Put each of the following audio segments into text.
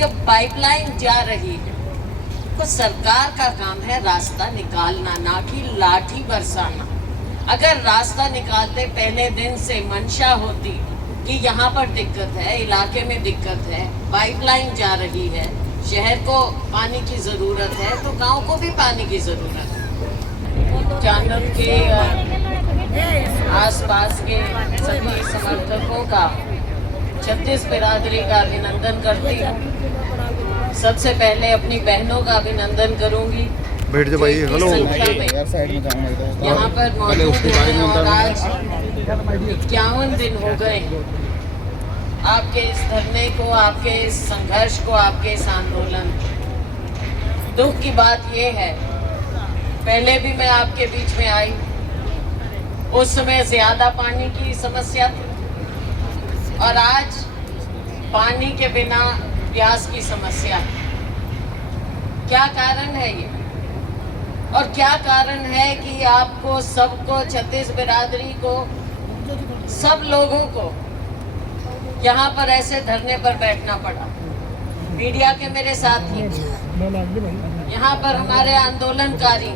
जब पाइपलाइन जा रही है तो सरकार का काम है रास्ता निकालना, ना कि लाठी बरसाना। अगर रास्ता निकालते पहले दिन से मंशा होती कि यहाँ पर दिक्कत है, इलाके में दिक्कत है, पाइपलाइन जा रही है, शहर को पानी की ज़रूरत है, तो गांव को भी पानी की ज़रूरत है। चांदन के आसपास के सभी समर्थकों का छत्तीस बिरादरी का अभिनंदन करती हूँ। सबसे पहले अपनी बहनों का अभिनंदन करूंगी। बैठ जा भाई। हेलो यहाँ पर मौजूद हैं और आज 51 दिन हो गए आपके इस धरने को, आपके इस संघर्ष को, आपके इस आंदोलन। दुख की बात ये है, पहले भी मैं आपके बीच में आई, उस समय ज्यादा पानी की समस्या थी और आज पानी के बिना प्यास की समस्या है। क्या कारण है ये? और क्या कारण है कि आपको सबको, छत्तीस बिरादरी को, सब लोगों को यहाँ पर ऐसे धरने पर बैठना पड़ा? मीडिया के मेरे साथी, यहाँ पर हमारे आंदोलनकारी,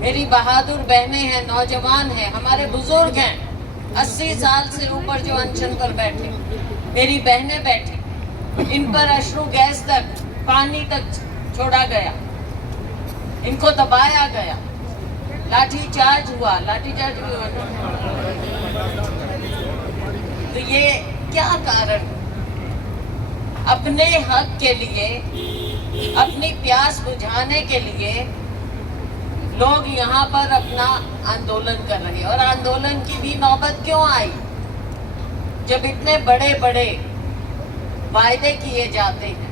मेरी बहादुर बहनें हैं, नौजवान हैं, हमारे बुजुर्ग हैं, 80 साल से ऊपर जो अनशन पर बैठे, मेरी बहनें बैठी, इन पर अश्रु गैस तक, पानी तक छोड़ा गया, इनको दबाया गया, लाठीचार्ज हुआ, लाठीचार्ज हुआ। तो ये क्या कारण? अपने हक के लिए, अपनी प्यास बुझाने के लिए लोग यहाँ पर अपना आंदोलन कर रहे हैं। और आंदोलन की भी नौबत क्यों आई? जब इतने बड़े बड़े वायदे किए जाते हैं,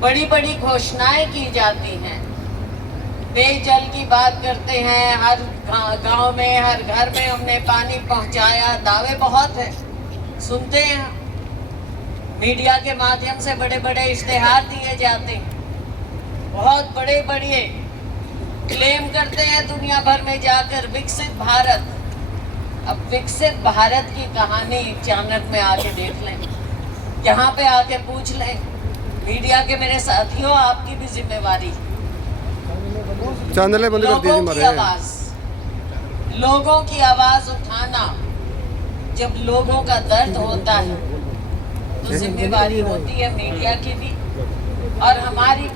बड़ी बड़ी घोषणाएं की जाती हैं, पेयजल की बात करते हैं, हर गांव में, हर घर में हमने पानी पहुंचाया, दावे बहुत हैं, सुनते हैं, मीडिया के माध्यम से बड़े बड़े इश्तेहार दिए जाते हैं, बहुत बड़े बड़े क्लेम करते हैं दुनिया भर में जाकर, विकसित भारत। अब विकसित भारत की कहानी चाणक्य में आके देख लें, यहाँ पे आके पूछ लें। मीडिया के मेरे साथियों, आपकी भी जिम्मेवारी, लोगों की आवाज उठाना। जब लोगों का दर्द होता है तो जिम्मेवारी होती है मीडिया की भी और हमारी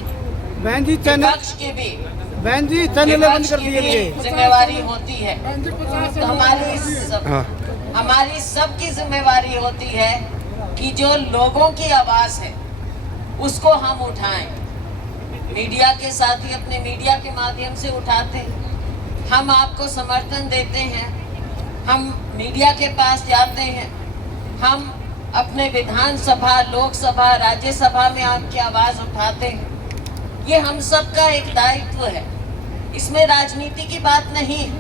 विपक्ष की भी। बहन जी चैनल बंद कर दिए, जिम्मेवारी होती है। तो हमारी सबकी जिम्मेवारी होती है कि जो लोगों की आवाज है उसको हम उठाएं। मीडिया के साथी अपने मीडिया के माध्यम से उठाते हैं, हम आपको समर्थन देते हैं, हम मीडिया के पास जाते हैं, हम अपने विधानसभा, लोकसभा, राज्यसभा में आपकी आवाज उठाते हैं। ये हम सबका एक दायित्व है, इसमें राजनीति की बात नहीं है।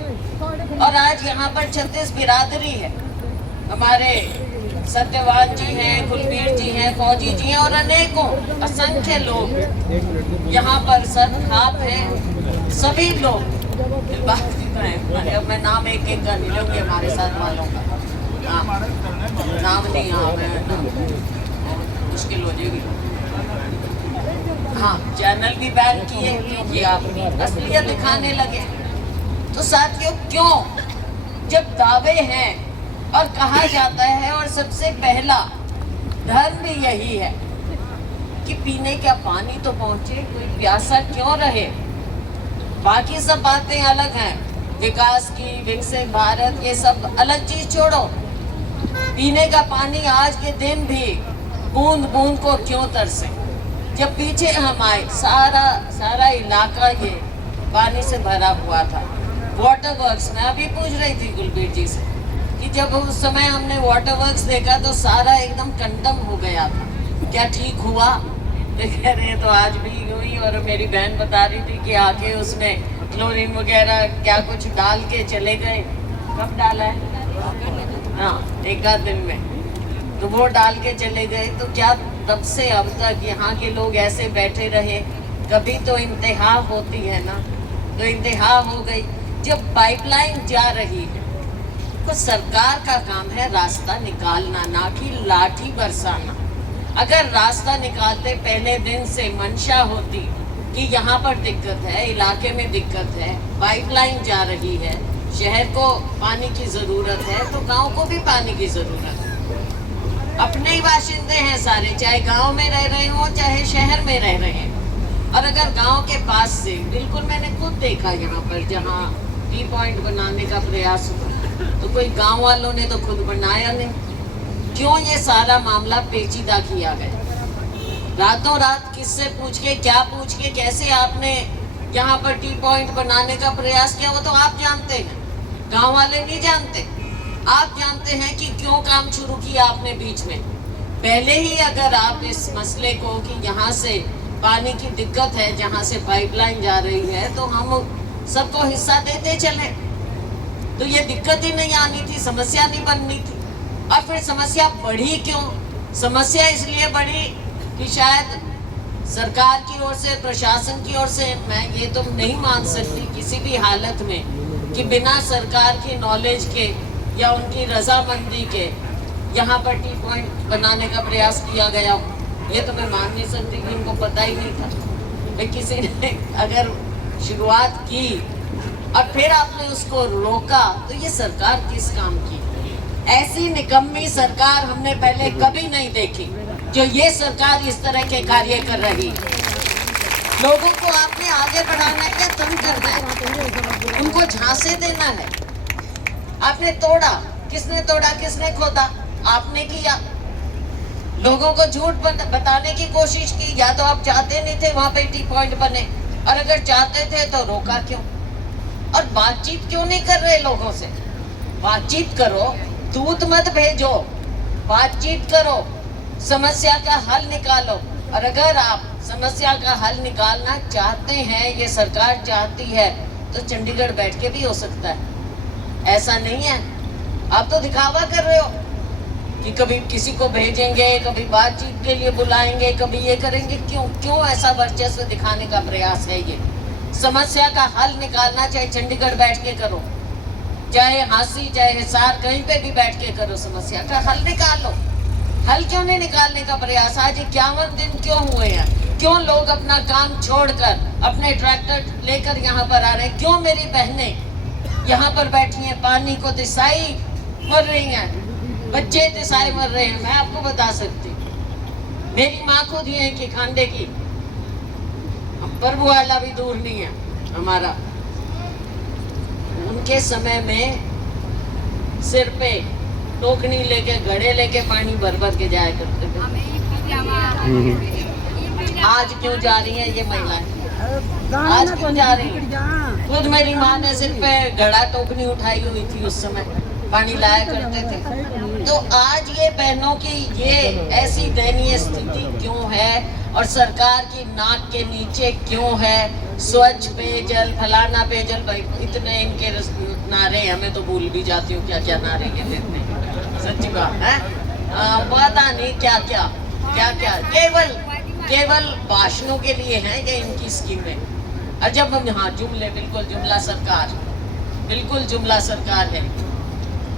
और आज यहाँ पर छत्तीस बिरादरी है, हमारे सत्यवान जी हैं, कुलबीर जी हैं, फौजी जी हैं और अनेकों असंख्य लोग यहाँ पर सदखाप हैं। सभी लोग मैं नाम एक एक का नहीं लूँगी हमारे साथ वालों का, नाम नहीं, हाँ मैं मुश्किल हो जाएगी। हाँ, चैनल भी बैन किए, ये आपकी असलियत दिखाने लगे। तो साथियों, क्यों? जब दावे हैं और कहा जाता है, और सबसे पहला धर्म भी यही है कि पीने का पानी तो पहुंचे, कोई प्यासा क्यों रहे। बाकी सब बातें अलग हैं, विकास की, विकसित भारत, ये सब अलग चीज छोड़ो। पीने का पानी आज के दिन भी बूंद बूंद को क्यों तरसे। जब पीछे हम आए, सारा इलाका ये पानी से भरा हुआ था। वाटर वर्क्स, मैं अभी पूछ रही थी कुलबीर जी से कि जब उस समय हमने वाटर वर्क्स देखा तो सारा एकदम कंडम हो गया था, क्या ठीक हुआ? कह रहे तो आज भी हुई। और मेरी बहन बता रही थी कि आके उसमें क्लोरीन वगैरह क्या कुछ डाल के चले गए। कब डाला है? हाँ, एक आध दिन में, तो वो डाल के चले गए। तो क्या तब से अब तक यहाँ के लोग ऐसे बैठे रहे? कभी तो इंतहा होती है ना, तो इंतहा हो गई। जब पाइपलाइन जा रही है तो सरकार का काम है रास्ता निकालना, ना कि लाठी बरसाना। अगर रास्ता निकालते पहले दिन से मंशा होती कि यहाँ पर दिक्कत है, इलाके में दिक्कत है, पाइपलाइन जा रही है, शहर को पानी की जरूरत है, तो गांव को भी पानी की जरूरत है। अपने ही बाशिंदे हैं सारे, चाहे गांव में रह रहे हो चाहे शहर में रह रहे हैं। और अगर गांव के पास से, बिल्कुल मैंने खुद देखा यहाँ पर जहाँ टी पॉइंट बनाने का प्रयास हुआ, तो कोई गांव वालों ने तो खुद बनाया नहीं। क्यों ये सारा मामला पेचीदा किया गया? रातों रात किससे पूछ के, क्या पूछ के, कैसे आपने यहाँ पर टी पॉइंट बनाने का प्रयास किया, वो तो आप जानते हैं, गांव वाले नहीं जानते। आप जानते हैं कि क्यों काम शुरू किया आपने बीच में। पहले ही अगर आप इस मसले को कि यहाँ से पानी की दिक्कत है, जहाँ से पाइपलाइन जा रही है, तो हम सबको हिस्सा देते चले, तो ये दिक्कत ही नहीं आनी थी, समस्या नहीं बननी थी। और फिर समस्या बढ़ी क्यों? समस्या इसलिए बढ़ी कि शायद सरकार की ओर से, प्रशासन की ओर से, मैं ये तो नहीं मान सकती किसी भी हालत में कि बिना सरकार की नॉलेज के या उनकी रजामंदी के यहाँ पर टी पॉइंट बनाने का प्रयास किया गया हो। ये तो मैं मान नहीं सकती कि उनको पता ही नहीं था। भाई किसी ने अगर शुरुआत की और फिर आपने उसको रोका, तो ये सरकार किस काम की? ऐसी निकम्मी सरकार हमने पहले कभी नहीं देखी जो ये सरकार इस तरह के कार्य कर रही। लोगों को आपने आगे बढ़ाना है या तंग करना है? उनको झांसे देना है? आपने तोड़ा, किसने तोड़ा, किसने खोदा? आपने किया। लोगों को झूठ बताने की कोशिश की। या तो आप चाहते नहीं थे वहां पे टी पॉइंट बने, और अगर चाहते थे तो रोका क्यों? और बातचीत क्यों नहीं कर रहे लोगों से? बातचीत करो, दूत मत भेजो, बातचीत करो, समस्या का हल निकालो। और अगर आप समस्या का हल निकालना चाहते हैं, ये सरकार चाहती है, तो चंडीगढ़ बैठ के भी हो सकता है। ऐसा नहीं है। आप तो दिखावा कर रहे हो कि कभी किसी को भेजेंगे, कभी बातचीत के लिए बुलाएंगे, कभी ये करेंगे। क्यों ऐसा वर्चस्व दिखाने का प्रयास है? ये समस्या का हल निकालना चाहे चंडीगढ़ बैठ के करो, चाहे हांसी, चाहे हिसार, कहीं पे भी बैठ के करो, समस्या का हल निकालो। हल क्यों नहीं निकालने का प्रयास? आज 51 दिन क्यों हुए हैं? क्यों लोग अपना काम छोड़कर अपने ट्रैक्टर लेकर यहाँ पर आ रहे हैं? क्यों मेरी बहनें यहाँ पर बैठी हैं, पानी को तिसाई मर रही हैं, बच्चे तिसाई मर रहे हैं? मैं आपको बता सकती, मेरी माँ खुद ये है कि खांडे की, प्रभु वाला भी दूर नहीं है हमारा। उनके समय में सिर पे टोकनी लेके, घड़े लेके पानी भर भर के जाया करते थे। आज क्यों जा रही है ये महिलाएं? आज क्यों जा रही है? खुद मेरी माँ ने सिर पे घड़ा टोकनी उठाई हुई थी, उस समय पानी लाया करते थे। तो आज ये बहनों की ये ऐसी दयनीय स्थिति क्यों है? और सरकार की नाक के नीचे क्यों है? स्वच्छ पेयजल, फलाना पेयजल, भाई इतने इनके नारे, हमें तो भूल भी जाती हूँ क्या क्या नारे के देते हैं। सच्ची बात है, पता नहीं क्या क्या केवल भाषणों के लिए हैं ये इनकी स्कीमें। और जब हम, हाँ, जुमले, बिल्कुल जुमला सरकार, बिल्कुल जुमला सरकार है।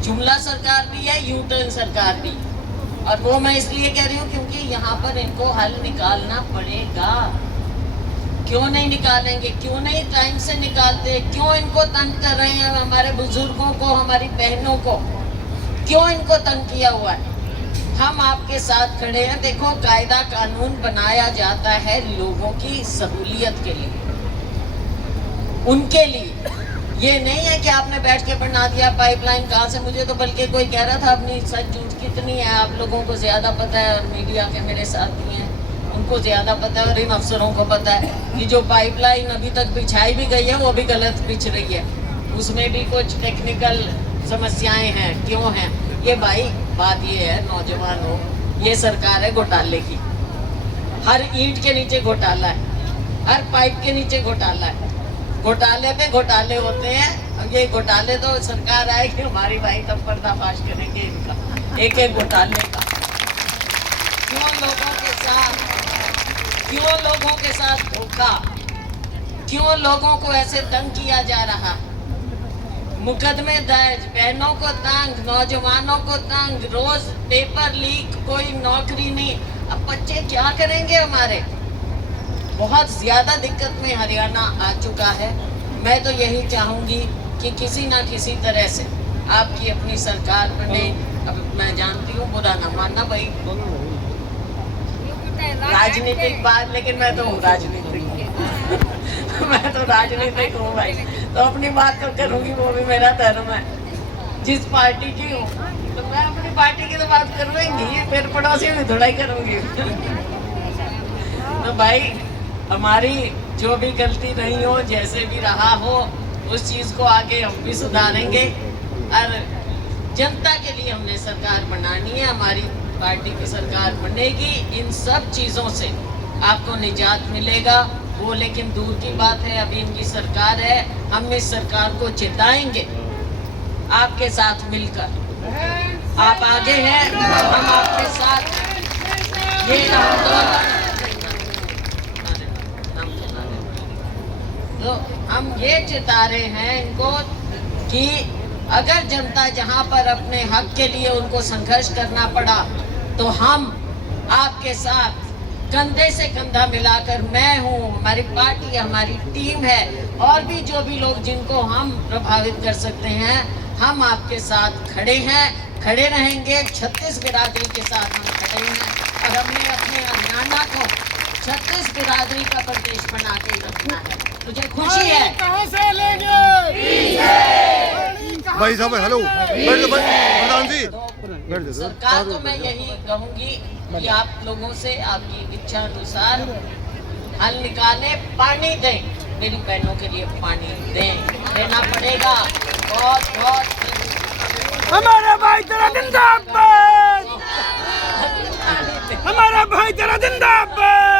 जुमला सरकार भी है, यू टर्न सरकार भी। और वो मैं इसलिए कह रही हूँ क्योंकि यहाँ पर इनको हल निकालना पड़ेगा। क्यों नहीं निकालेंगे? क्यों नहीं टाइम से निकालते? क्यों इनको तंग कर रहे हैं? हमारे बुजुर्गों को, हमारी बहनों को क्यों इनको तंग किया हुआ है? हम आपके साथ खड़े हैं। देखो, कायदा कानून बनाया जाता है लोगों की सहूलियत के लिए, उनके लिए। ये नहीं है कि आपने बैठ के बना दिया पाइपलाइन। कहाँ से? मुझे तो बल्कि कोई कह रहा था अपनी सच झूठ कितनी है आप लोगों को ज्यादा पता है, और मीडिया के मेरे साथी हैं उनको ज्यादा पता है, और इन अफसरों को पता है कि जो पाइपलाइन अभी तक बिछाई भी गई है वो भी गलत बिछ रही है, उसमें भी कुछ टेक्निकल समस्याएं हैं। क्यों हैं? ये भाई बात ये है, नौजवानों, ये सरकार है घोटाले की। हर ईंट के नीचे घोटाला है, हर पाइप के नीचे घोटाला है। घोटाले पे घोटाले होते हैं। अब ये घोटाले तो सरकार आएगी हमारी, भाई तब पर्दाफाश करेंगे इनका, एक एक घोटाले का। क्यों लोगों के साथ धोखा? क्यों लोगों को ऐसे तंग किया जा रहा? मुकदमे दर्ज, बहनों को तंग, नौजवानों को तंग, रोज पेपर लीक, कोई नौकरी नहीं। अब बच्चे क्या करेंगे हमारे? बहुत ज्यादा दिक्कत में हरियाणा आ चुका है। मैं तो यही चाहूंगी कि किसी ना किसी तरह से आपकी अपनी सरकार बने। अब मैं जानती हूँ, बुरा ना मानना भाई, राजनीतिक बात, लेकिन मैं तो हूँ राजनीतिक मैं तो राजनीतिक हूँ भाई, तो अपनी बात तो करूंगी, वो भी मेरा धर्म है। जिस पार्टी की हूँ तो मैं अपनी पार्टी की तो बात करूंगी, फिर पड़ोसी भी थोड़ा ही करूंगी तो भाई हमारी जो भी गलती नहीं हो, जैसे भी रहा हो, उस चीज को आगे हम भी सुधारेंगे। और जनता के लिए हमने सरकार बनानी है, हमारी पार्टी की सरकार बनेगी। इन सब चीजों से आपको निजात मिलेगा, वो लेकिन दूर की बात है। अभी इनकी सरकार है, हम इस सरकार को जिताएंगे आपके साथ मिलकर। आप आगे हैं, हम आपके साथ। ये आंदोलन, तो हम ये चिता रहे हैं इनको कि अगर जनता जहां पर अपने हक के लिए उनको संघर्ष करना पड़ा, तो हम आपके साथ कंधे से कंधा मिलाकर, मैं हूँ, हमारी पार्टी, हमारी टीम है, और भी जो भी लोग जिनको हम प्रभावित कर सकते हैं, हम आपके साथ खड़े हैं, खड़े रहेंगे। 36 बिरादरी के साथ हम खड़े हैं, और हमने अपने हरियाणा को 36 बिरादरी का प्रदेश बना के रखना है। मुझे खुशी है। कहाँ से लेंगे भाई साहब हेलो, बैठ जाओ भाई, प्रधान जी बैठ जाओ। सरकार को मैं यही कहूंगी कि आप लोगों से आपकी इच्छा अनुसार हल निकाले, पानी दें, मेरी बहनों के लिए पानी देना पड़ेगा। बहुत बहुत हमारा भाई तेरा जिंदाबाद, हमारा भाई तेरा जिंदाबाद।